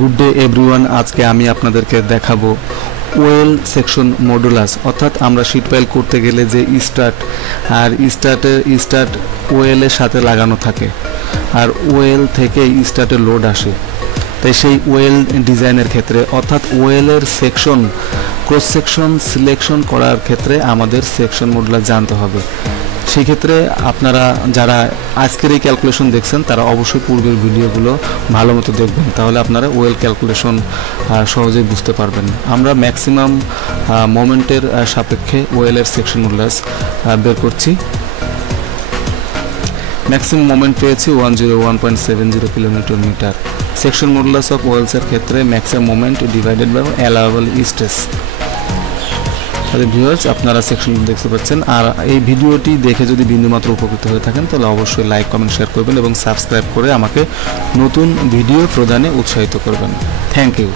Good day everyone. আজকে আমি আপনাদেরকে দেখাবো ওয়েল সেকশন মডুলাস, অর্থাৎ আমরা শীট পাইল করতে গেলে যে স্টার্ট ওয়েলের সাথে লাগানো থাকে আর ওয়েল থেকে স্টার্টের লোড আসে। তাই সেই ওয়েল ডিজাইনের ক্ষেত্রে অর্থাৎ ওয়েলের সেকশন ক্রস সেকশন সিলেকশন করার ক্ষেত্রে আমাদের সেকশন মডুলাস জানতে হবে। সেই ক্ষেত্রে আপনারা যারা আজকের এই ক্যালকুলেশন দেখছেন তারা অবশ্যই পূর্বের ভিডিওগুলো ভালো মতো দেখবেন, তাহলে আপনারা ওয়েল ক্যালকুলেশন সহজেই বুঝতে পারবেন। আমরা ম্যাক্সিমাম মোমেন্টের সাপেক্ষে ওয়েলের সেকশন মডুলাস বের করছি। ম্যাক্সিমাম মোমেন্ট পেয়েছি 101.70 kilometre metre. Section modulus of ওয়েলসের ক্ষেত্রে maximum moment divided by allowable stress. তাহলে ভিউয়ার্স, আপনারা সেকশন দেখতে পাচ্ছেন। আর এই ভিডিওটি দেখে যদি বিন্দুমাত্র উপকৃত হয়ে থাকেন তাহলে অবশ্যই লাইক কমেন্ট শেয়ার করবেন এবং সাবস্ক্রাইব করে আমাকে নতুন ভিডিও প্রদানে উৎসাহিত করবেন। Thank you.